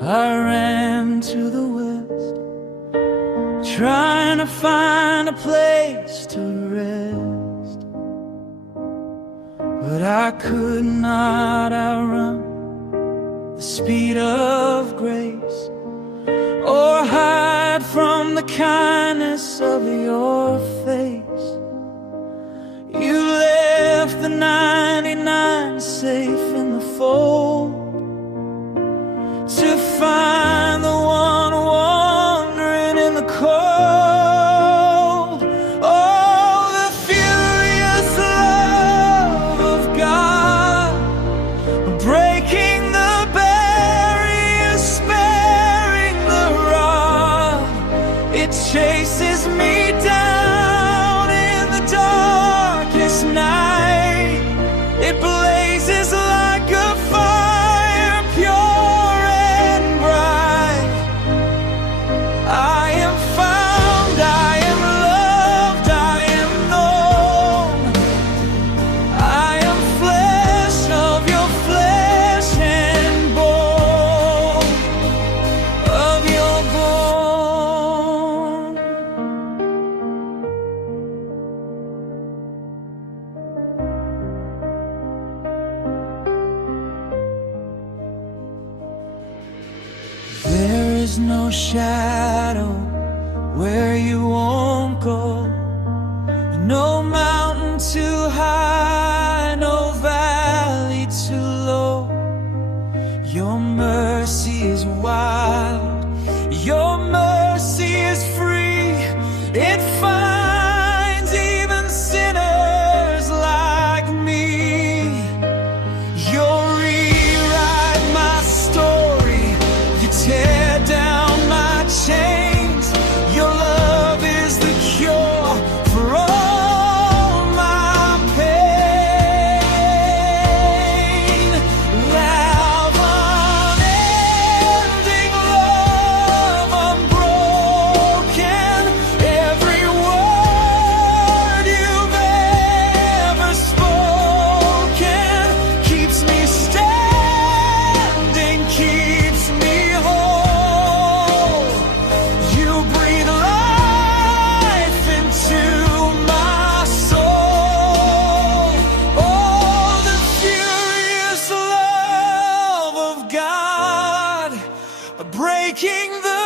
I ran to the west, trying to find a place to rest, but I could not outrun the speed of grace, or hide from the kindness of your face. You left the 99 safe in the fold to find the one wandering in the cold. Oh, the furious love of God, breaking the barriers, sparing the rod. It chases me down in the darkest night. It blazes like a fire, pure and bright. I am found, I am loved, I am known. I am flesh of your flesh and bone of your bone. There is no shadow where you won't go, no mountain too high, no valley too low. Your mercy is wild, your mercy is free. It finds even sinners like me. You'll rewrite my story, you tear down my chains. Your love is the cure for all my pain. Love, unending love, unbroken. Every word you've ever spoken keeps me standing, keeps me whole. You breathe life into my soul. Oh, the furious love of God, breaking the